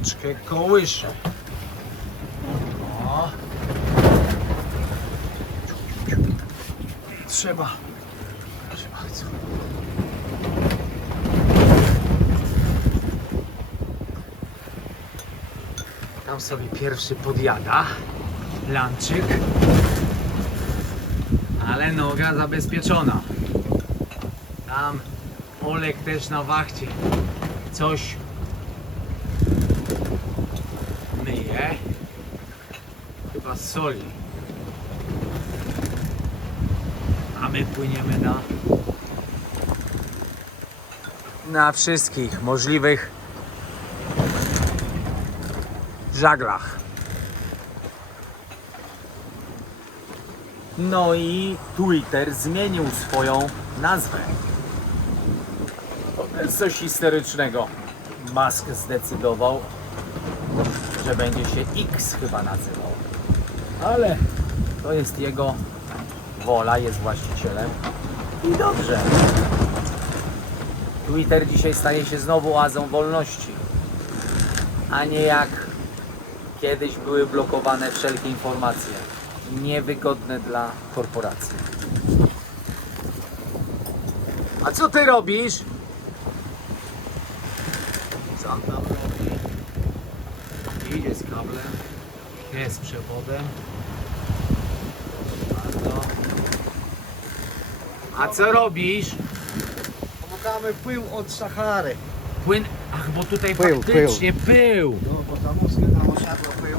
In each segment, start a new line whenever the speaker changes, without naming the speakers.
troszeczkę kołysze. Trzeba. Tam sobie pierwszy podjada. Lanczyk. Ale noga zabezpieczona. Tam Olek też na wachcie. Coś myje. Chyba soli. A my płyniemy na na wszystkich możliwych żaglach. No i Twitter zmienił swoją nazwę. To jest coś historycznego. Musk zdecydował, że będzie się X chyba nazywał. Ale to jest jego wola, jest właścicielem. I dobrze. Twitter dzisiaj staje się znowu oazą wolności. A nie jak kiedyś były blokowane wszelkie informacje niewygodne dla korporacji. A co ty robisz? Co tam z kablem, jest z przewodem. Bardzo. A co robisz?
Pomagamy pył od Sahary.
Płyn. Ach, bo tutaj
Pył,
faktycznie pył.
No, bo tam mózga tam osiadła pył.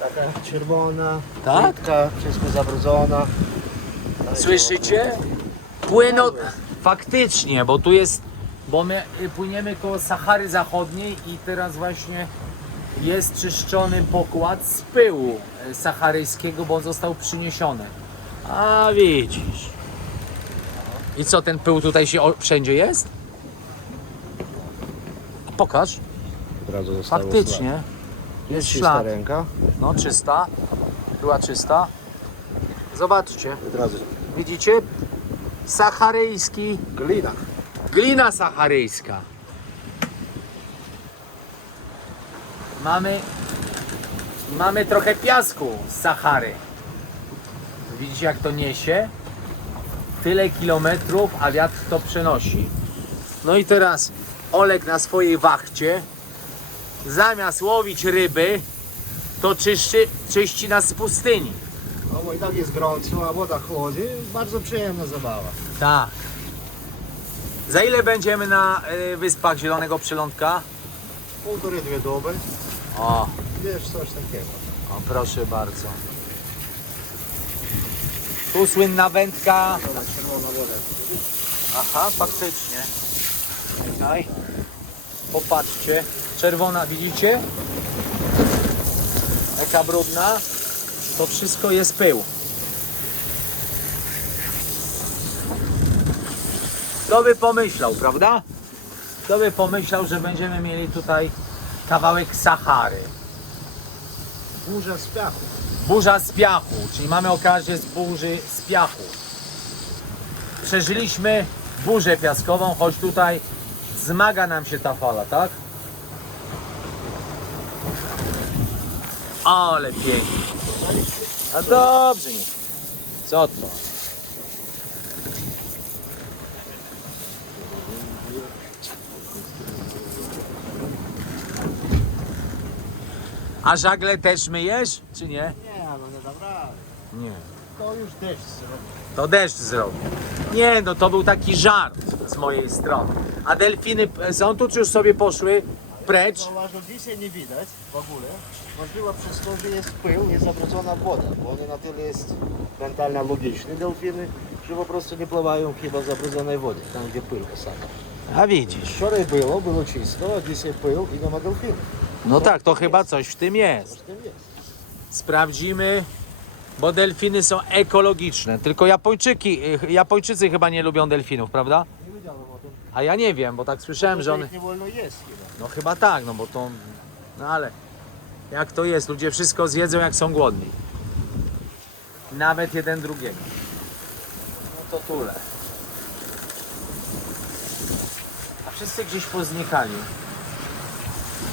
Taka czerwona,
Tak?
płytka, wszystko zabrudzona.
Słyszycie? Płyn od... Faktycznie, bo tu jest... Bo my y, płyniemy koło Sahary Zachodniej i teraz właśnie jest czyszczony pokład z pyłu y, saharyjskiego, bo on został przyniesiony. A widzisz. I co, ten pył tutaj się o, wszędzie jest? Pokaż.
Od razu zostało
Faktycznie. Jest
Czysta
ślad.
ręka.
No czysta. Była czysta. Zobaczcie.
Od razu
Widzicie? Saharyjski,
glina.
glina saharyjska. Mamy, mamy trochę piasku z Sahary. Widzicie jak to niesie? Tyle kilometrów, a wiatr to przenosi. No i teraz Olek na swojej wachcie zamiast łowić ryby, to czyści, czyści nas z pustyni.
No bo i tak jest gorąco, a woda chłodzi. Bardzo przyjemna zabawa.
Tak. Za ile będziemy na y, wyspach Zielonego Przylądka?
Półtorej, dwie doby.
O,
Wiesz, coś takiego.
o proszę bardzo. Tu słynna wędka.
Dobra, czerwona woda.
Aha, faktycznie. Czekaj. Popatrzcie. Czerwona, widzicie? Jaka brudna. To wszystko jest pył. Kto by pomyślał, prawda? Kto by pomyślał, że będziemy mieli tutaj kawałek Sahary.
Burza z piachu.
Burza z piachu, czyli mamy okazję z burzy z piachu. Przeżyliśmy burzę piaskową, choć tutaj zmaga nam się ta fala, tak? Ale pięknie. A dobrze. Co to? A żagle też myjesz, czy nie?
Nie, no nie rady.
Nie.
To już deszcz zrobi.
To deszcz zrobi. Nie, no to był taki żart z mojej strony. A delfiny są tu, czy już sobie poszły precz?
Zauważył, dzisiaj nie widać w ogóle. Możliwe przez to, że jest pył, jest woda, bo one na tyle jest mentalnie logiczne delfiny, że po prostu nie pływają chyba w zabrudzonej wodzie, tam gdzie pył osadza.
A widzisz.
Wczoraj było, było czysto, a dzisiaj pył i nie ma delfinów.
No tak, to chyba coś w tym jest. Sprawdzimy, bo delfiny są ekologiczne. Tylko Japończyki, y, Japończycy chyba nie lubią delfinów, prawda?
Nie wiedziałem o tym.
A ja nie wiem, bo tak słyszałem, że one...
Nie wolno jest chyba.
No chyba tak, no bo to... No ale jak to jest? Ludzie wszystko zjedzą jak są głodni. Nawet jeden drugiego. No to tyle. A wszyscy gdzieś poznikali.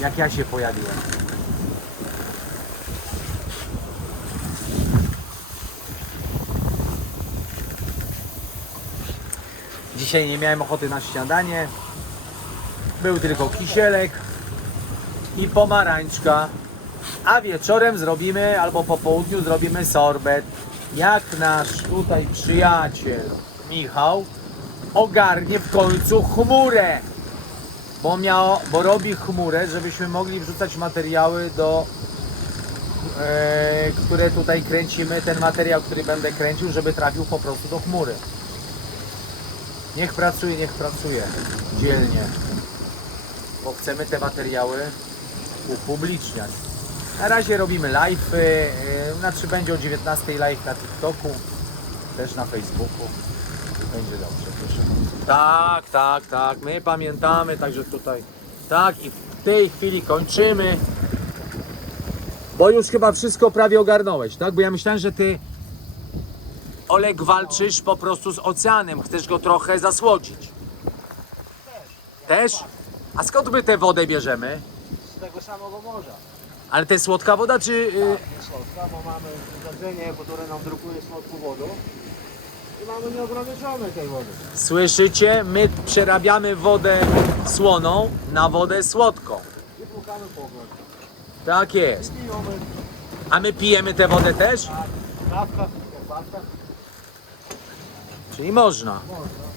Jak ja się pojawiłem. Dzisiaj nie miałem ochoty na śniadanie. Był tylko kisielek i pomarańczka. A wieczorem zrobimy, albo po południu zrobimy sorbet. Jak nasz tutaj przyjaciel Michał ogarnie w końcu chmurę. Bo, miał, bo robi chmurę, żebyśmy mogli wrzucać materiały do e, które tutaj kręcimy, ten materiał, który będę kręcił, żeby trafił po prostu do chmury. Niech pracuje, niech pracuje dzielnie, bo chcemy te materiały upubliczniać. Na razie robimy live, znaczy będzie o 19 live na TikToku, też na Facebooku. Będzie dobrze, proszę bardzo. Tak, tak, tak, my pamiętamy, także tutaj, tak i w tej chwili kończymy. Bo już chyba wszystko prawie ogarnąłeś, tak? Bo ja myślałem, że ty Oleg walczysz po prostu z oceanem, chcesz go trochę zasłodzić. Też? A skąd my tę wodę bierzemy?
Z tego samego morza.
Ale to jest słodka woda, czy... y,
Tak, jest słodka, bo mamy urządzenie, które nam drukuje słodką wodę. I mamy nieograniczone tej wody.
Słyszycie? My przerabiamy wodę słoną na wodę słodką.
I płukamy.
Tak jest.
I pijemy
A my pijemy tę wodę też?
tak, herbatkach.
Czyli można.
Można.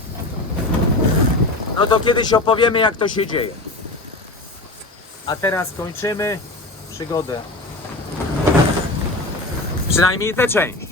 No to kiedyś opowiemy, jak to się dzieje. A teraz kończymy przygodę. Przynajmniej tę część.